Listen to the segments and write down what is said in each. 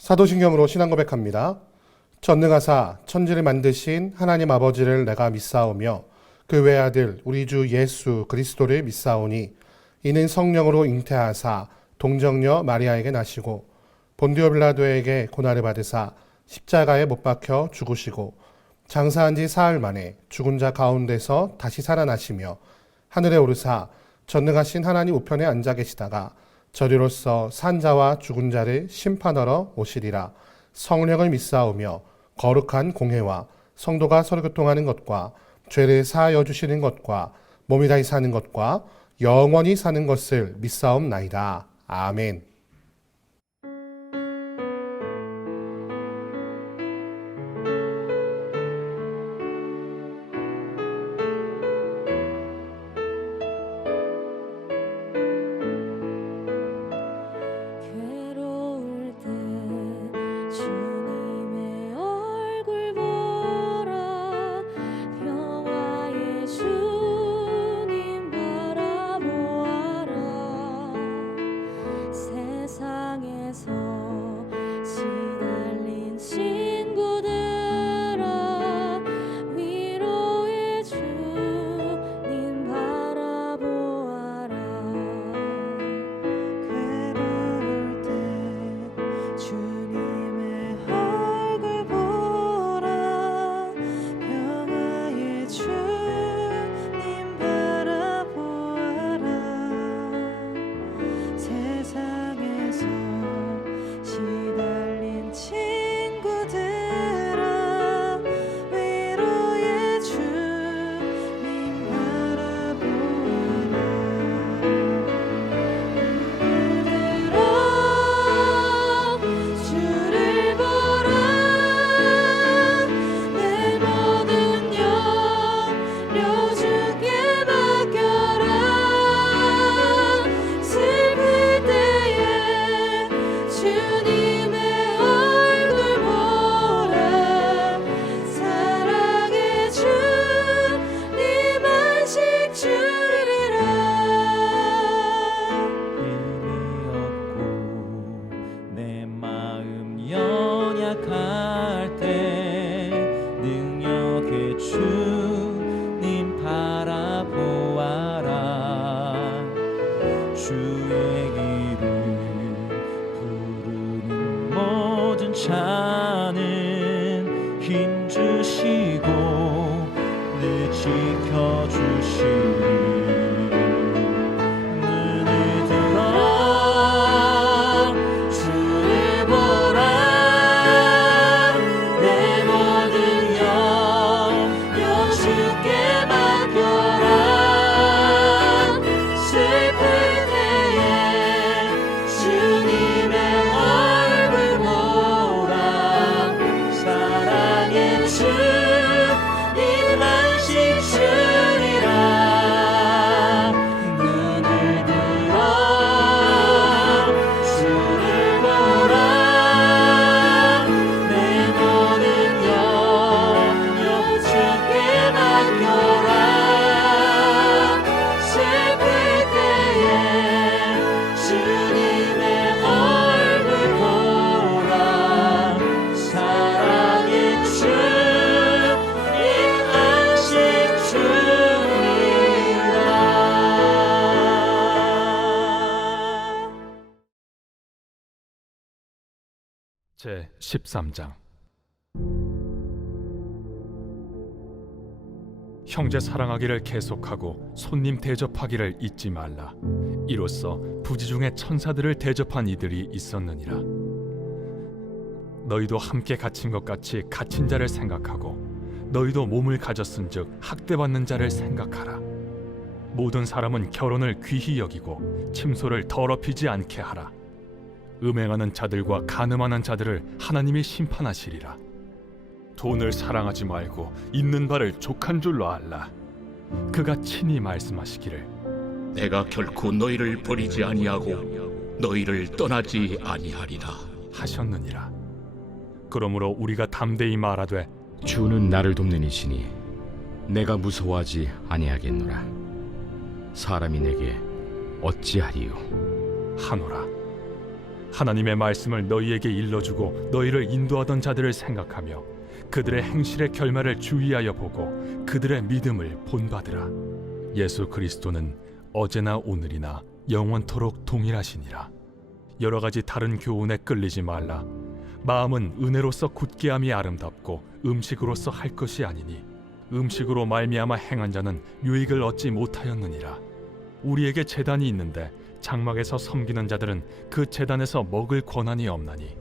사도신경으로 신앙 고백합니다. 전능하사 천지를 만드신 하나님 아버지를 내가 믿사오며 그 외아들 우리 주 예수 그리스도를 믿사오니 이는 성령으로 잉태하사 동정녀 마리아에게 나시고 본디오 빌라도에게 고난을 받으사 십자가에 못 박혀 죽으시고 장사한 지 사흘 만에 죽은 자 가운데서 다시 살아나시며 하늘에 오르사 전능하신 하나님 우편에 앉아 계시다가 저리로서 산자와 죽은 자를 심판하러 오시리라. 성령을 믿사오며 거룩한 공회와 성도가 서로 교통하는 것과 죄를 사하여 주시는 것과 몸이 다시 사는 것과 영원히 사는 것을 믿사옵나이다. 아멘. 괴로울 때 주님의 얼굴 보라 평화의 주님 바라보아라 세상에서 시달린 친구들아 위로의 주님 바라보아라 괴로울 때 주님의 얼굴 보라 평화의 주님 바라보아라 세상에서 시달린 친구들아 위로의 주님 바라보아라 주를 보라 내 모든 염려 주께 맡겨라 슬플 때에 주님의 얼굴 보라 사랑의 주님 안식 주리라 힘이 없고 내 마음 연약할 때 능력의 주님 바라보아라 주의 이름 부르는 모든 자는 힘 주시고 늘 지켜주시리 눈을 들어 주를 보라 내 모든 염려 주께 맡겨라 슬플 때에 주님의 얼굴 보라 사랑의 주님 안식 주리라 눈을 들어 주를 보라 내 모든 염려 주께 맡겨라 슬플 때에 주님의 얼굴 보라 사랑의 주님 안식 주리라 제 13장 형제 사랑하기를 계속하고 손님 대접하기를 잊지 말라. 이로써 부지 중에 천사들을 대접한 이들이 있었느니라. 너희도 함께 갇힌 것 같이 갇힌 자를 생각하고 너희도 몸을 가졌은즉 학대받는 자를 생각하라. 모든 사람은 결혼을 귀히 여기고 침소를 더럽히지 않게 하라. 음행하는 자들과 간음하는 자들을 하나님이 심판하시리라. 돈을 사랑하지 말고 있는 바를 족한 줄로 알라. 그가 친히 말씀하시기를 내가 결코 너희를 버리지 아니하고 너희를 떠나지 아니하리라 하셨느니라. 그러므로 우리가 담대히 말하되 주는 나를 돕는 이시니 내가 무서워하지 아니하겠노라. 사람이 내게 어찌하리요? 하노라. 하나님의 말씀을 너희에게 일러주고 너희를 인도하던 자들을 생각하며 그들의 행실의 결말을 주의하여 보고 그들의 믿음을 본받으라. 예수 그리스도는 어제나 오늘이나 영원토록 동일하시니라. 여러 가지 다른 교훈에 끌리지 말라. 마음은 은혜로서 굳게함이 아름답고 음식으로서 할 것이 아니니 음식으로 말미암아 행한 자는 유익을 얻지 못하였느니라. 우리에게 제단이 있는데 장막에서 섬기는 자들은 그 제단에서 먹을 권한이 없나니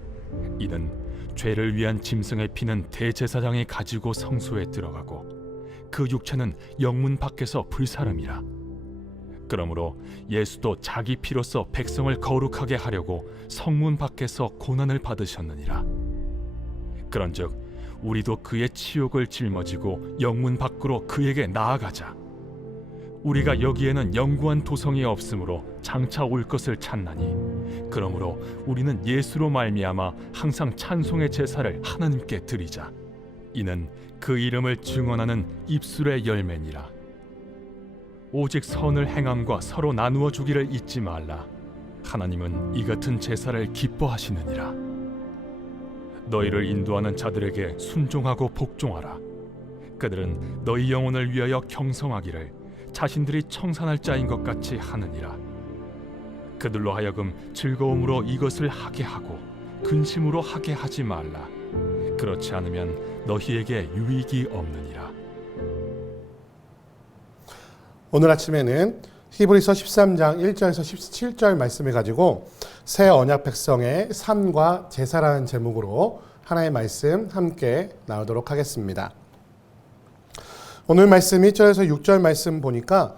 이는 죄를 위한 짐승의 피는 대제사장이 가지고 성소에 들어가고 그 육체는 영문 밖에서 불사름이라. 그러므로 예수도 자기 피로써 백성을 거룩하게 하려고 성문 밖에서 고난을 받으셨느니라. 그런즉 우리도 그의 치욕을 짊어지고 영문 밖으로 그에게 나아가자. 우리가 여기에는 영구한 도성이 없으므로 장차 올 것을 찾나니 그러므로 우리는 예수로 말미암아 항상 찬송의 제사를 하나님께 드리자. 이는 그 이름을 증언하는 입술의 열매니라. 오직 선을 행함과 서로 나누어 주기를 잊지 말라. 하나님은 이 같은 제사를 기뻐하시느니라. 너희를 인도하는 자들에게 순종하고 복종하라. 그들은 너희 영혼을 위하여 경성하기를 자신들이 청산할 자인 것 같이 하느니라. 그들로 하여금 즐거움으로 이것을 하게 하고 근심으로 하게 하지 말라. 그렇지 않으면 너희에게 유익이 없느니라. 오늘 아침에는 히브리서 13장 1절에서 17절 말씀을 가지고 새 언약 백성의 삶과 제사라는 제목으로 하나의 말씀 함께 나누도록 하겠습니다. 오늘 말씀 1절에서 6절 말씀 보니까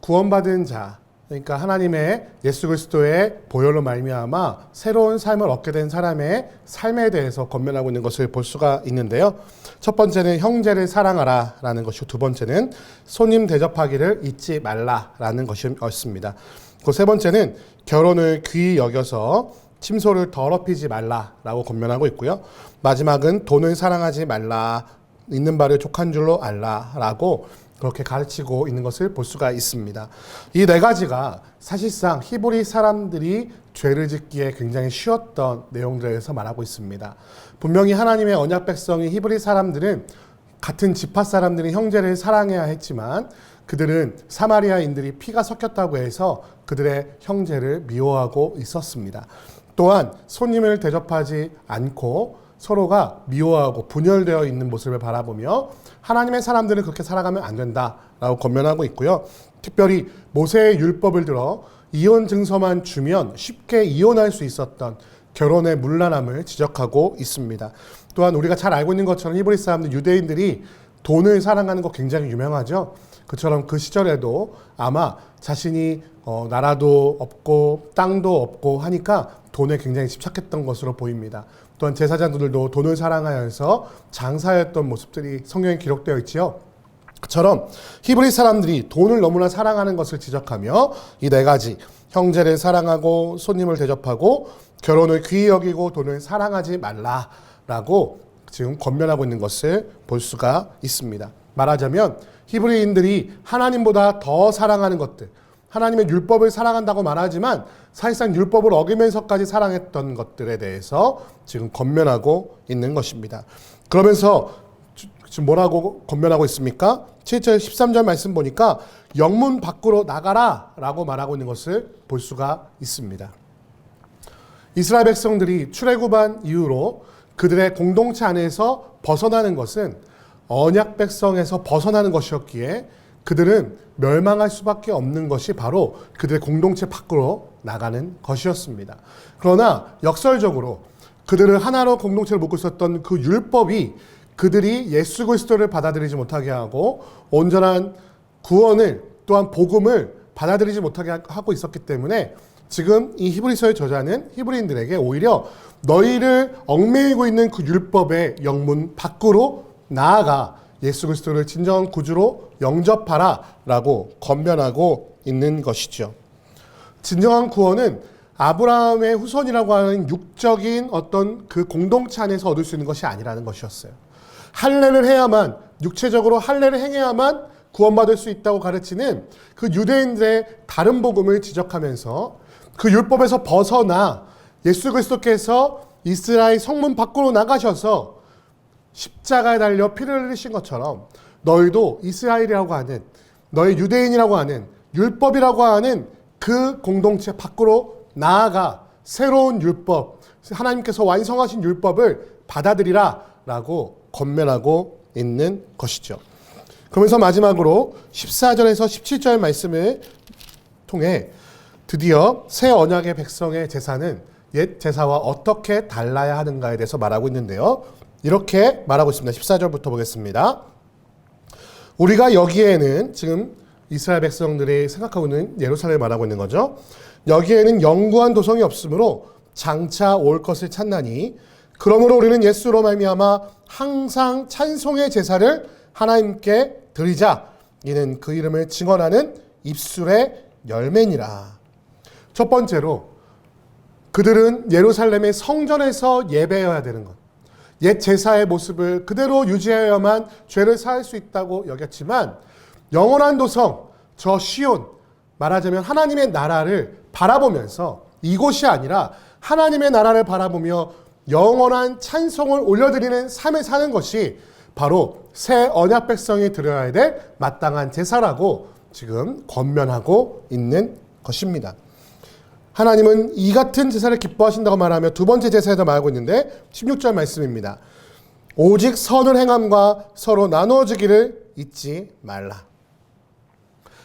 구원받은 자, 그러니까 하나님의 예수 그리스도의 보혈로 말미암아 새로운 삶을 얻게 된 사람의 삶에 대해서 권면하고 있는 것을 볼 수가 있는데요. 첫 번째는 형제를 사랑하라 라는 것이고, 두 번째는 손님 대접하기를 잊지 말라 라는 것이었습니다. 그 세 번째는 결혼을 귀히 여겨서 침소를 더럽히지 말라 라고 권면하고 있고요. 마지막은 돈을 사랑하지 말라, 있는 바를 족한 줄로 알라 라고 그렇게 가르치고 있는 것을 볼 수가 있습니다. 이 네 가지가 사실상 히브리 사람들이 죄를 짓기에 굉장히 쉬웠던 내용들에 대해서 말하고 있습니다. 분명히 하나님의 언약 백성인 히브리 사람들은 같은 지파 사람들이 형제를 사랑해야 했지만 그들은 사마리아인들이 피가 섞였다고 해서 그들의 형제를 미워하고 있었습니다. 또한 손님을 대접하지 않고 서로가 미워하고 분열되어 있는 모습을 바라보며 하나님의 사람들은 그렇게 살아가면 안 된다라고 권면하고 있고요. 특별히 모세의 율법을 들어 이혼 증서만 주면 쉽게 이혼할 수 있었던 결혼의 문란함을 지적하고 있습니다. 또한 우리가 잘 알고 있는 것처럼 히브리 사람들, 유대인들이 돈을 사랑하는 거 굉장히 유명하죠. 그처럼 그 시절에도 아마 자신이 나라도 없고 땅도 없고 하니까 돈에 굉장히 집착했던 것으로 보입니다. 또한 제사장들도 돈을 사랑하여서 장사했던 모습들이 성경에 기록되어 있지요. 그처럼 히브리 사람들이 돈을 너무나 사랑하는 것을 지적하며 이 네 가지, 형제를 사랑하고 손님을 대접하고 결혼을 귀히 여기고 돈을 사랑하지 말라라고 지금 권면하고 있는 것을 볼 수가 있습니다. 말하자면 히브리인들이 하나님보다 더 사랑하는 것들, 하나님의 율법을 사랑한다고 말하지만 사실상 율법을 어기면서까지 사랑했던 것들에 대해서 지금 권면하고 있는 것입니다. 그러면서 지금 뭐라고 권면하고 있습니까? 7절 13절 말씀 보니까 영문 밖으로 나가라 라고 말하고 있는 것을 볼 수가 있습니다. 이스라엘 백성들이 출애굽한 이후로 그들의 공동체 안에서 벗어나는 것은 언약 백성에서 벗어나는 것이었기에 그들은 멸망할 수밖에 없는 것이 바로 그들의 공동체 밖으로 나가는 것이었습니다. 그러나 역설적으로 그들을 하나로 공동체를 묶고 있었던 그 율법이 그들이 예수 그리스도를 받아들이지 못하게 하고 온전한 구원을, 또한 복음을 받아들이지 못하게 하고 있었기 때문에 지금 이 히브리서의 저자는 히브리인들에게 오히려 너희를 얽매이고 있는 그 율법의 영문 밖으로 나아가 예수 그리스도를 진정한 구주로 영접하라 라고 권면하고 있는 것이죠. 진정한 구원은 아브라함의 후손이라고 하는 육적인 어떤 그 공동체 안에서 얻을 수 있는 것이 아니라는 것이었어요. 할례를 해야만, 육체적으로 할례를 행해야만 구원받을 수 있다고 가르치는 그 유대인들의 다른 복음을 지적하면서 그 율법에서 벗어나 예수 그리스도께서 이스라엘 성문 밖으로 나가셔서 십자가에 달려 피를 흘리신 것처럼 너희도 이스라엘이라고 하는, 너희 유대인이라고 하는, 율법이라고 하는 그 공동체 밖으로 나아가 새로운 율법, 하나님께서 완성하신 율법을 받아들이라 라고 권면하고 있는 것이죠. 그러면서 마지막으로 14절에서 17절 말씀을 통해 드디어 새 언약의 백성의 제사는 옛 제사와 어떻게 달라야 하는가에 대해서 말하고 있는데요. 이렇게 말하고 있습니다. 14절부터 보겠습니다. 우리가 여기에는, 지금 이스라엘 백성들이 생각하고 있는 예루살렘을 말하고 있는 거죠. 여기에는 영구한 도성이 없으므로 장차 올 것을 찾나니 그러므로 우리는 예수로 말미암아 항상 찬송의 제사를 하나님께 드리자. 이는 그 이름을 증언하는 입술의 열매니라. 첫 번째로 그들은 예루살렘의 성전에서 예배해야 되는 것, 옛 제사의 모습을 그대로 유지하여야만 죄를 사할 수 있다고 여겼지만 영원한 도성, 저 시온, 말하자면 하나님의 나라를 바라보면서 이곳이 아니라 하나님의 나라를 바라보며 영원한 찬송을 올려드리는 삶을 사는 것이 바로 새 언약 백성이 드려야 될 마땅한 제사라고 지금 권면하고 있는 것입니다. 하나님은 이 같은 제사를 기뻐하신다고 말하며 두 번째 제사에도 말하고 있는데 16절 말씀입니다. 오직 선을 행함과 서로 나누어주기를 잊지 말라.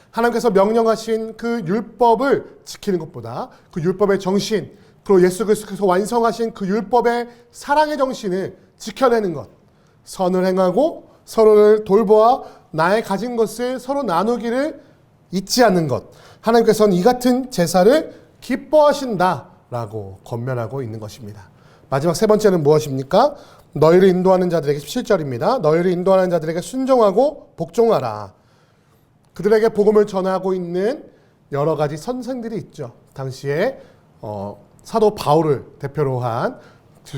하나님께서 명령하신 그 율법을 지키는 것보다 그 율법의 정신, 그리고 예수 그리스도께서 완성하신 그 율법의 사랑의 정신을 지켜내는 것, 선을 행하고 서로를 돌보아 나의 가진 것을 서로 나누기를 잊지 않는 것, 하나님께서는 이 같은 제사를 기뻐하신다라고 권면하고 있는 것입니다. 마지막 세 번째는 무엇입니까? 너희를 인도하는 자들에게 17절입니다. 너희를 인도하는 자들에게 순종하고 복종하라. 그들에게 복음을 전하고 있는 여러 가지 선생들이 있죠. 당시에 사도 바울을 대표로 한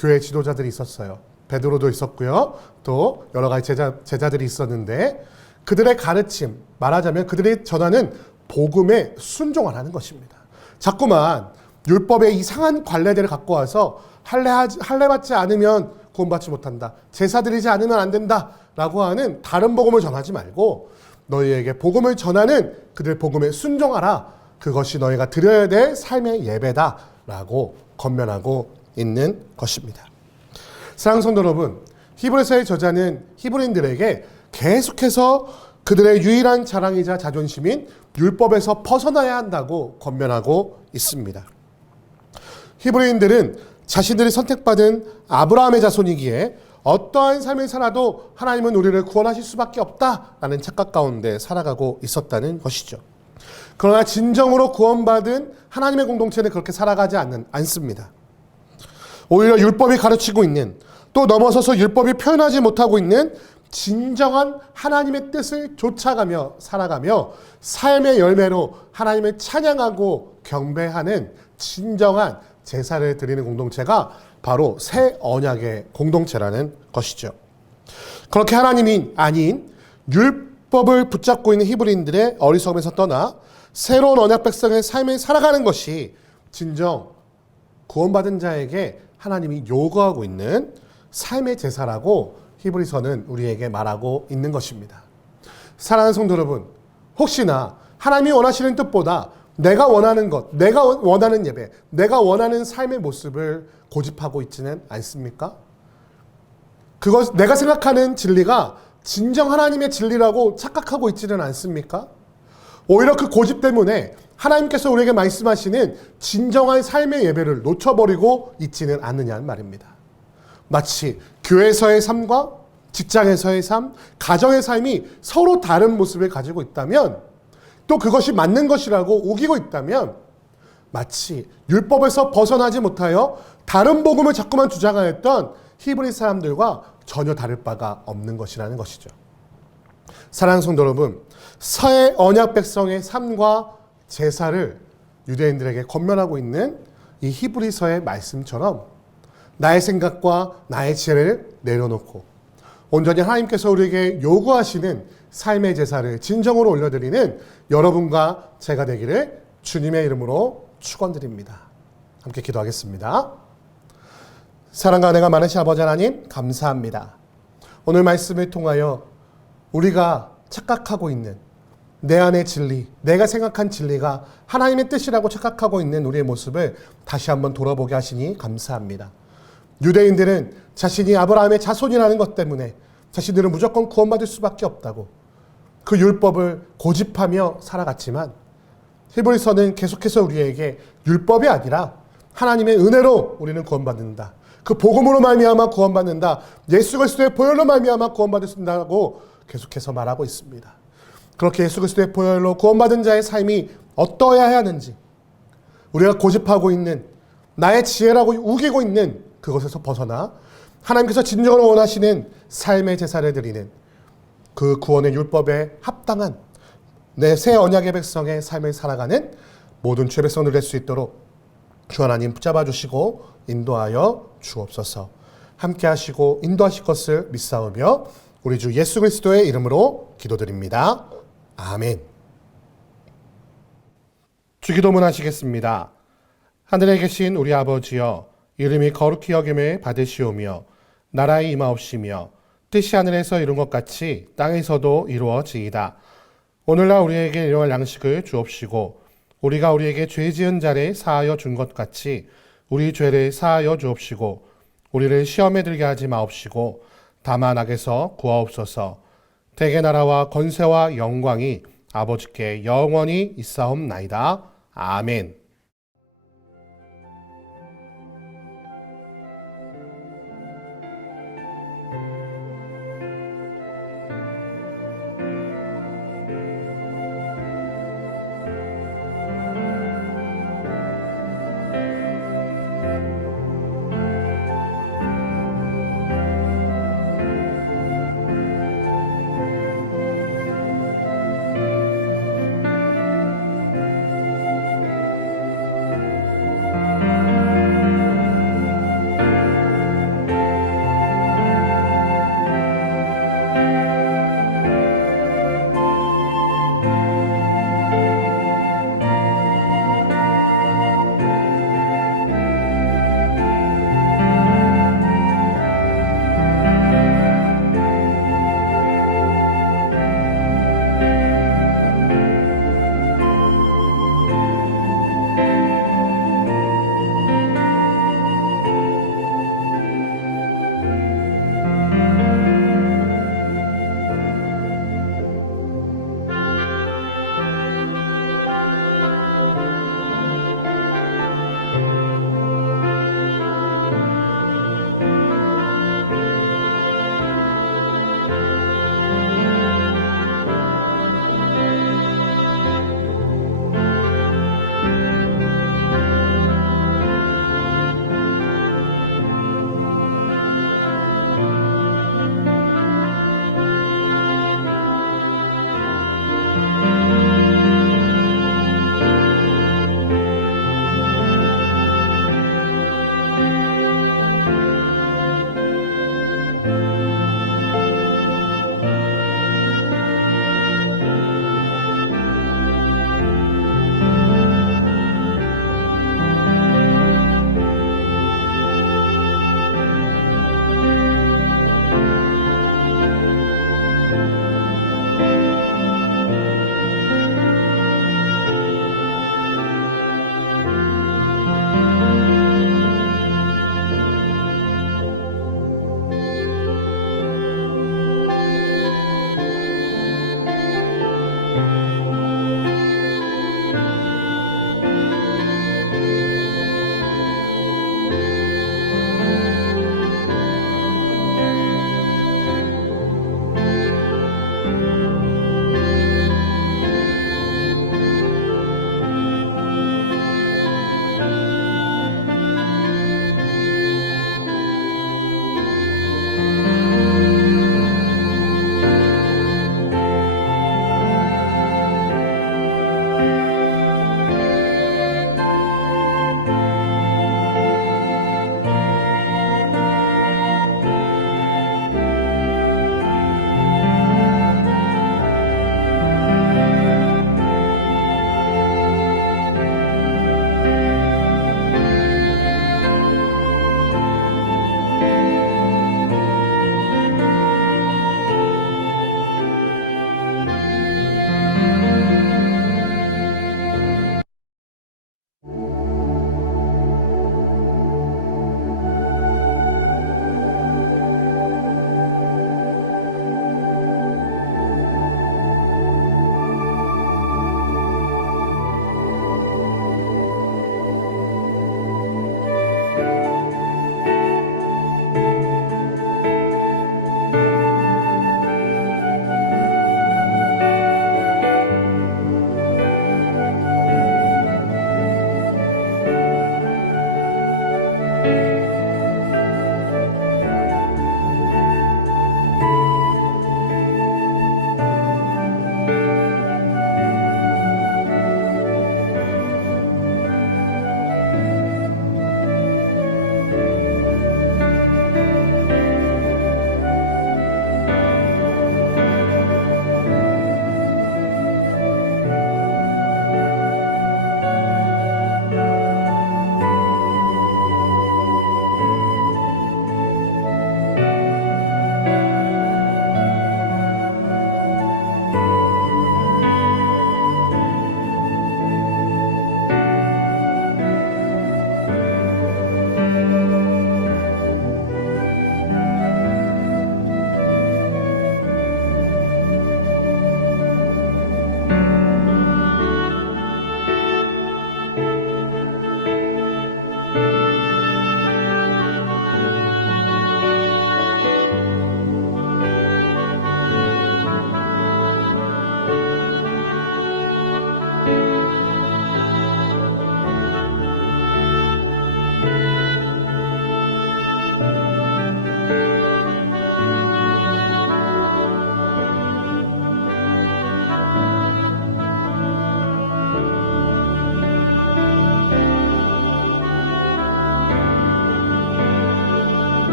교회 지도자들이 있었어요. 베드로도 있었고요. 또 여러 가지 제자들이 있었는데 그들의 가르침, 말하자면 그들이 전하는 복음에 순종하라는 것입니다. 자꾸만 율법의 이상한 관례들을 갖고 와서 할례 받지 않으면 구원받지 못한다, 제사 드리지 않으면 안 된다 라고 하는 다른 복음을 전하지 말고 너희에게 복음을 전하는 그들 복음에 순종하라. 그것이 너희가 드려야 될 삶의 예배다 라고 권면하고 있는 것입니다. 사랑하는 성도 여러분, 히브리서의 저자는 히브리인들에게 계속해서 그들의 유일한 자랑이자 자존심인 율법에서 벗어나야 한다고 권면하고 있습니다. 히브리인들은 자신들이 선택받은 아브라함의 자손이기에 어떠한 삶을 살아도 하나님은 우리를 구원하실 수밖에 없다라는 착각 가운데 살아가고 있었다는 것이죠. 그러나 진정으로 구원받은 하나님의 공동체는 그렇게 살아가지 않습니다. 오히려 율법이 가르치고 있는, 또 넘어서서 율법이 표현하지 못하고 있는 진정한 하나님의 뜻을 쫓아가며 살아가며 삶의 열매로 하나님을 찬양하고 경배하는 진정한 제사를 드리는 공동체가 바로 새 언약의 공동체라는 것이죠. 그렇게 하나님이 아닌 율법을 붙잡고 있는 히브리인들의 어리석음에서 떠나 새로운 언약 백성의 삶을 살아가는 것이 진정 구원받은 자에게 하나님이 요구하고 있는 삶의 제사라고 히브리서는 우리에게 말하고 있는 것입니다. 사랑하는 성도 여러분, 혹시나 하나님이 원하시는 뜻보다 내가 원하는 것, 내가 원하는 예배, 내가 원하는 삶의 모습을 고집하고 있지는 않습니까? 그것, 내가 생각하는 진리가 진정 하나님의 진리라고 착각하고 있지는 않습니까? 오히려 그 고집 때문에 하나님께서 우리에게 말씀하시는 진정한 삶의 예배를 놓쳐버리고 있지는 않느냐는 말입니다. 마치 교회에서의 삶과 직장에서의 삶, 가정의 삶이 서로 다른 모습을 가지고 있다면, 또 그것이 맞는 것이라고 우기고 있다면 마치 율법에서 벗어나지 못하여 다른 복음을 자꾸만 주장하였던 히브리 사람들과 전혀 다를 바가 없는 것이라는 것이죠. 사랑하는 성도 여러분, 새 언약 백성의 삶과 제사를 유대인들에게 권면하고 있는 이 히브리서의 말씀처럼 나의 생각과 나의 지혜를 내려놓고 온전히 하나님께서 우리에게 요구하시는 삶의 제사를 진정으로 올려드리는 여러분과 제가 되기를 주님의 이름으로 축원드립니다. 함께 기도하겠습니다. 사랑과 은혜가 많으신 아버지 하나님 감사합니다. 오늘 말씀을 통하여 우리가 착각하고 있는 내 안의 진리, 내가 생각한 진리가 하나님의 뜻이라고 착각하고 있는 우리의 모습을 다시 한번 돌아보게 하시니 감사합니다. 유대인들은 자신이 아브라함의 자손이라는 것 때문에 자신들은 무조건 구원받을 수밖에 없다고 그 율법을 고집하며 살아갔지만 히브리서는 계속해서 우리에게 율법이 아니라 하나님의 은혜로 우리는 구원받는다. 그 복음으로 말미암아 구원받는다. 예수 그리스도의 보혈로 말미암아 구원받는다고 계속해서 말하고 있습니다. 그렇게 예수 그리스도의 보혈로 구원받은 자의 삶이 어떠해야 하는지, 우리가 고집하고 있는 나의 지혜라고 우기고 있는 그것에서 벗어나 하나님께서 진정으로 원하시는 삶의 제사를 드리는 그 구원의 율법에 합당한 내 새 언약의 백성의 삶을 살아가는 모든 주의 백성들 될 수 있도록 주 하나님 붙잡아 주시고 인도하여 주옵소서. 함께 하시고 인도하실 것을 믿사오며 우리 주 예수 그리스도의 이름으로 기도드립니다. 아멘. 주기도문 하시겠습니다. 하늘에 계신 우리 아버지여, 이름이 거룩히 여김을 받으시오며 나라의 임하옵시며 뜻이 하늘에서 이룬 것 같이 땅에서도 이루어지이다. 오늘날 우리에게 일용할 양식을 주옵시고 우리가 우리에게 죄 지은 자를 사하여 준 것 같이 우리 죄를 사하여 주옵시고 우리를 시험에 들게 하지 마옵시고 다만 악에서 구하옵소서. 대개 나라와 권세와 영광이 아버지께 영원히 있사옵나이다. 아멘.